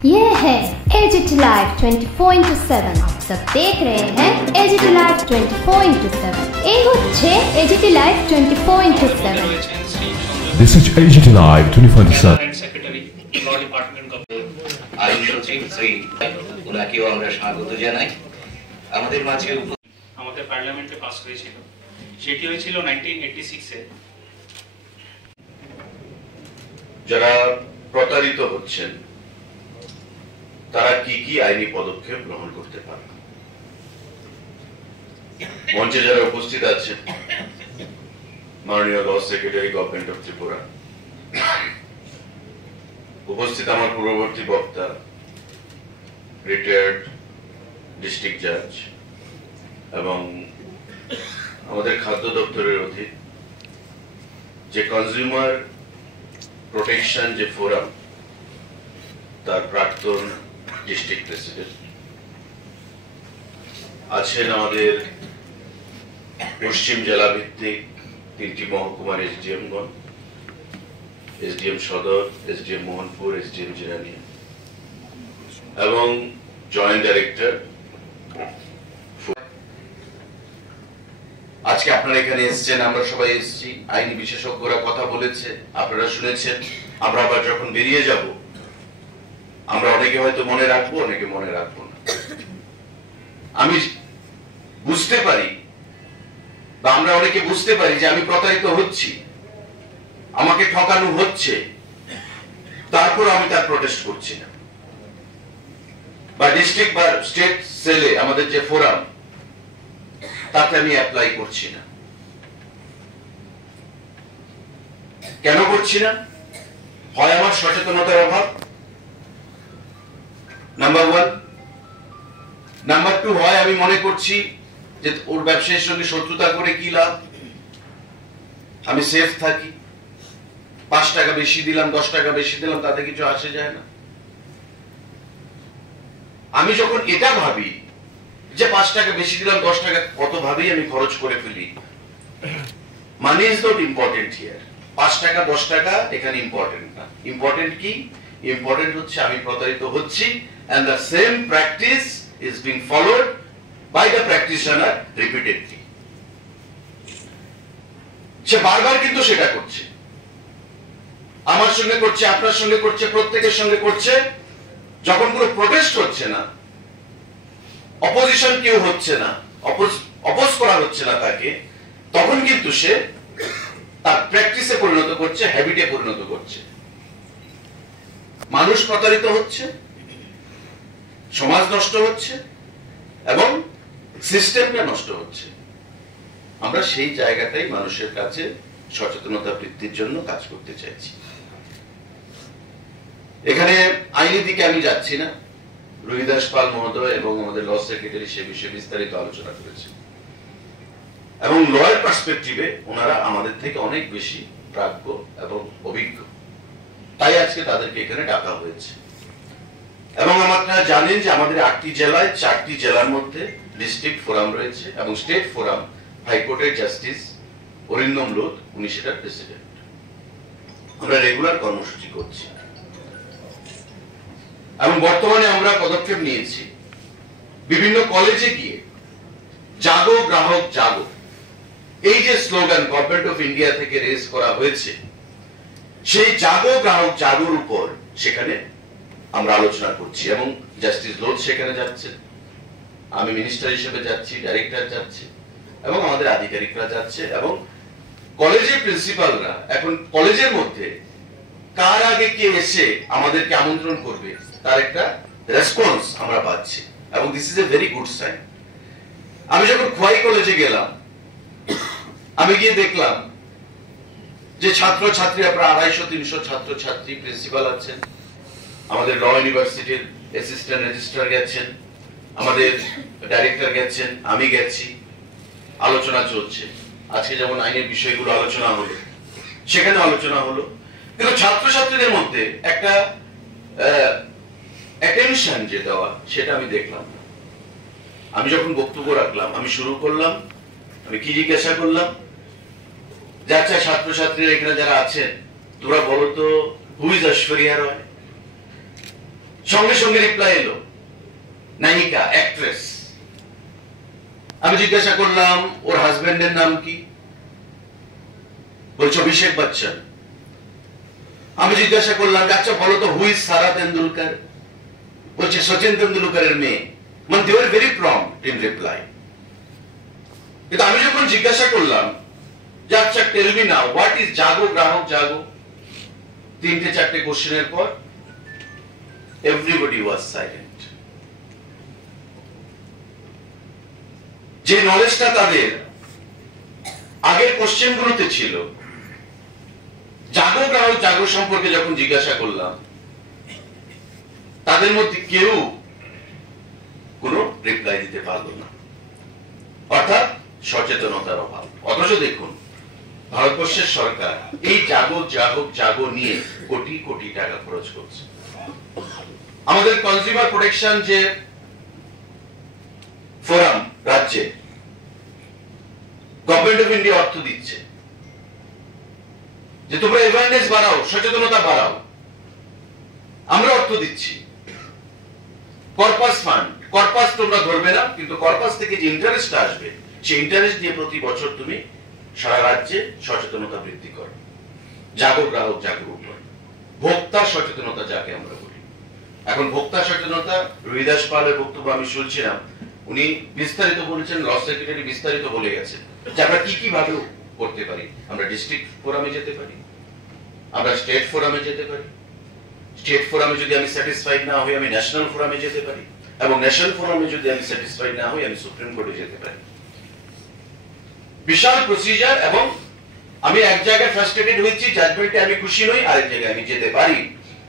ये है AGT live 24/7। आप सब देख रहे हैं एजीटी लाइव 24/7। এই হচ্ছে AGT live 24/7। This is AGT Live 24/7. Secretary, Law Department of আইন সচিব শ্রী উনাকেও আমরা স্বাগত জানাই আমাদের মাঝে। আমাদের পার্লামেন্টে পাস হয়েছিল, সেটি হয়েছিল 1986-এ। যারা প্রতারিত হচ্ছেন তারা কি কি আইনি পদক্ষেপ গ্রহণ করতে পারে? মঞ্চে যারা উপস্থিত আছেন, মাননীয় ল সেক্রেটারি গভর্নমেন্ট অফ ত্রিপুরা, উপস্থিত আমার পূর্ববর্তী বক্তা রিটায়ার্ড ডিস্ট্রিক্ট জাজ এবং আমাদের খাদ্য দপ্তরের অধীন যে কনজিউমার প্রোটেকশন যে ফোরাম, তার প্রাক্তন ডিস্ট্রিক্ট প্রেসিডেন্ট আছেন, আমাদের পশ্চিম জেলা ভিত্তিক 3টি মহকুমার এসডিএমগণ, এসডিএম সদর, এসডিএম মোহনপুর, এসডিএম জিরানিয়া এবং জয়েন্ট ডাইরেক্টর। আজকে আপনারা এখানে এসেছেন, আমরা সবাই এসেছি, আইনি বিশেষজ্ঞরা কথা বলেছে, আপনারা শুনেছেন। আমরা আবার যখন বেরিয়ে যাব, আমরা অনেকে হয়তো মনে রাখবো, অনেকে মনে রাখবো না। আমি বুঝতে পারি বা আমরা অনেকে বুঝতে পারি যে আমি প্রতারিত হচ্ছি, আমাকে ঠকানো হচ্ছে, তারপর আমি তার প্রোটেস্ট করছি না। বা ডিস্ট্রিক্ট বা স্টেট সেলে আমাদের যে ফোরাম, তাতে আমি অ্যাপ্লাই করছি না। কেন করছি না? হয় আমার সচেতনতার অভাব, নাম্বার 1। নাম্বার 2, হয় আমি মনে করছি যে ওর ব্যবসায়ীর সঙ্গে শত্রুতা করে কি লাভ, আমি সেফ থাকি, 5 টাকা বেশি দিলাম, 10 টাকা বেশি দিলাম, তাতে কিছু আসে যায় না। আমি যখন এটা ভাবি যে 5 টাকা বেশি দিলাম, 10 টাকা কত ভাবেই আমি খরচ করে ফেলি, money is not important here. 5 টাকা 10 টাকা এখানে ইম্পর্টেন্ট না। ইম্পর্টেন্ট কি? ইম্পর্টেন্ট হচ্ছে আমি প্রতারিত হচ্ছি, and the same practice is being followed by the practitioner repeatedly. সে বারবার কিন্তু সেটা করছে, আমার সঙ্গে করছে, আপনার সঙ্গে করছে, প্রত্যেকের সঙ্গে করছে। যখন কোনো প্রোটেস্ট হচ্ছে না, অপোজিশন কেউ হচ্ছে না, অপোজ করা হচ্ছে না তাকে, তখন কিন্তু সে তার প্র্যাকটিসে পরিণত করছে, হ্যাবিটে পরিণত করছে। মানুষ প্রতারিত হচ্ছে, সমাজ নষ্ট হচ্ছে এবং সিস্টেমটা নষ্ট হচ্ছে। আমরা সেই জায়গাটাই মানুষের কাছে সচেতনতা বৃদ্ধির জন্য কাজ করতে চাইছি। এখানে আইনি দিকে আমি যাচ্ছি না, রুহিদাস পাল মহোদয় এবং আমাদের ল সেক্রেটারি সে বিষয়ে বিস্তারিত আলোচনা করেছে এবং লয়ের পার্সপেক্টিভে ওনারা আমাদের থেকে অনেক বেশি প্রাজ্ঞ এবং অভিজ্ঞ, তাই আজকে তাদেরকে এখানে ডাকা হয়েছে। এবং আপনারা জানেন যে আমাদের 8টি জেলায় 4টি জেলার মধ্যে ডিস্ট্রিক্ট ফোরাম রয়েছে এবং স্টেট ফোরাম হাইকোর্টের জাস্টিস অরিন্দম লোধ, উনি সেটার প্রেসিডেন্ট। আমরা রেগুলার কর্মসূচি করছি এবং বর্তমানে আমরা পদক্ষেপ নিয়েছি বিভিন্ন কলেজে গিয়ে জাগো গ্রাহক জাগো, এই যে স্লোগান গভর্নমেন্ট অফ ইন্ডিয়া থেকে রেজ করা হয়েছে, সেই জাগো গ্রাহক জাগোর উপর সেখানে আমরা আলোচনা করছি এবং জাস্টিস লোধ সেখানে যাচ্ছে, আমি মিনিস্টার হিসেবে যাচ্ছি, ডাইরেক্টর যাচ্ছে এবং আমাদের আধিকারিকরা যাচ্ছে এবং কলেজের প্রিন্সিপালরা এখন কলেজের মধ্যে কার আগে কে এসে আমাদেরকে আমন্ত্রণ করবে তার একটা রেসপন্স আমরা পাচ্ছি এবং this is a very good sign. আমি যখন খোয়াই কলেজে গেলাম, আমি গিয়ে দেখলাম যে ছাত্র ছাত্রীরা প্রায় 250-300 ছাত্র ছাত্রী, প্রিন্সিপাল আছেন, আমাদের ল ইউনিভার্সিটির অ্যাসিস্ট্যান্ট রেজিস্ট্রার গেছেন, আমাদের ডাইরেক্টর গেছেন, আমি গেছি, আলোচনা চলছে। আজকে যেমন আইনের বিষয়গুলো আলোচনা হলো, সেখানে আলোচনা হলো, কিন্তু ছাত্রছাত্রীদের মধ্যে একটা অ্যাটেনশন যে দেওয়া, সেটা আমি দেখলাম। আমি যখন বক্তব্য রাখলাম, আমি শুরু করলাম, আমি কি জিজ্ঞাসা করলাম, যাচ্ছে ছাত্রছাত্রীরা এখানে যারা আছেন, তোমরা বলো তো হু ইজ ঐশ্বরিয়া রয়? সঙ্গে সঙ্গে রিপ্লাই এলো, নায়িকা, অ্যাক্ট্রেস। আমি জিজ্ঞাসা করলাম ওর হাজবেন্ডের নাম কি? বলছে অভিষেক বচ্চন। আমি জিজ্ঞাসা করলাম, আচ্ছা বলো তো হু ইজ সারা তেন্ডুলকার? বলছে সচিন তেন্ডুলকারের মেয়ে। মানে they were very prompt in reply. কিন্তু আমি যখন জিজ্ঞাসা করলাম যে আচ্ছা tell me now what is Jago Grahak Jago, 3-4 কোশ্চেনের পর এভরিবডি ওয়াজ সাইলেন্ট। যে নলেজটা তাদের আগের কোশ্চেনগুলোতে ছিল, জাগো গ্রাহক জাগো সম্পর্কে যখন জিজ্ঞাসা করলাম, তাদের মধ্যে কেউ কোনো রিপ্লাই দিতে পারল না। অর্থাৎ সচেতনতার অভাব। অথচ দেখুন ভারতবর্ষের সরকার এই জাগো জাগো জাগো নিয়ে কোটি কোটি টাকা খরচ করছে। আমাদের কনজিউমার প্রোটেকশন যে ফোরাম রাজ্যে গভর্নমেন্ট অফ ইন্ডিয়া অর্থ দিচ্ছে যে তোমরা অ্যাওয়ারনেস বাড়াও, সচেতনতা বাড়াও, আমরা অর্থ দিচ্ছি। কর্পাস ফান্ড, কর্পাস তোমরা ধরবে না, কিন্তু কর্পাস থেকে যে ইন্টারেস্ট আসবে সেই ইন্টারেস্ট দিয়ে প্রতি বছর তুমি সারা রাজ্যে সচেতনতা বৃদ্ধি করো। জাগো গ্রাহক জাগো উপর, ভোক্তা সচেতনতা যাকে আমরা বলি। এখন ভোক্তা সচেতনতা রবিদাস পালের বক্তব্য আমি শুনছিলাম, উনি বিস্তারিত বলেছেন, ল সেক্রেটারি বিস্তারিত বলে গেছেন যে আমরা কি কি ভাবে করতে পারি। আমরা ডিস্ট্রিক্ট ফোরামে যেতে পারি, আমরা স্টেট ফোরামে যেতে পারি, স্টেট ফোরামে যদি আমি স্যাটিসফাইড না হই আমি ন্যাশনাল ফোরামে যেতে পারি, এবং ন্যাশনাল ফোরামে যদি আমি স্যাটিসফাইড না হই আমি সুপ্রিম কোর্টে যেতে পারি। বিশাল প্রসিজার, এবং আমি এক জায়গায় ফ্রাস্ট্রেটেড হয়েছি, জাজমেন্টে আমি খুশি নই, আরেক জায়গায় আমি যেতে পারি।